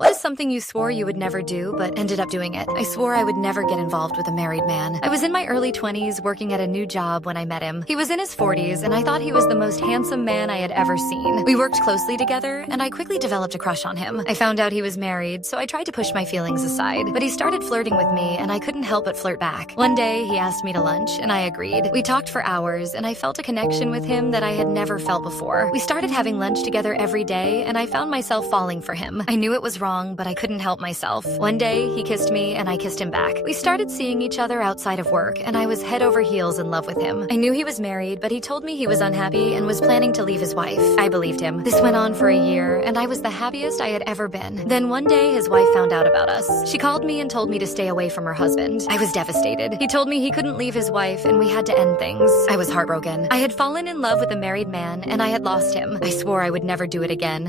What is something you swore you would never do, but ended up doing it? I swore I would never get involved with a married man. I was in my early 20s working at a new job when I met him. He was in his 40s, and I thought he was the most handsome man I had ever seen. We worked closely together, and I quickly developed a crush on him. I found out he was married, so I tried to push my feelings aside. But he started flirting with me, and I couldn't help but flirt back. One day, he asked me to lunch, and I agreed. We talked for hours, and I felt a connection with him that I had never felt before. We started having lunch together every day, and I found myself falling for him. I knew it was wrong, but I couldn't help myself. One day, he kissed me, and I kissed him back. We started seeing each other outside of work, and I was head over heels in love with him. I knew he was married, but he told me he was unhappy and was planning to leave his wife. I believed him. This went on for a year, and I was the happiest I had ever been. Then one day, his wife found out about us. She called me and told me to stay away from her husband. I was devastated. He told me he couldn't leave his wife, and we had to end things. I was heartbroken. I had fallen in love with a married man, and I had lost him. I swore I would never do it again.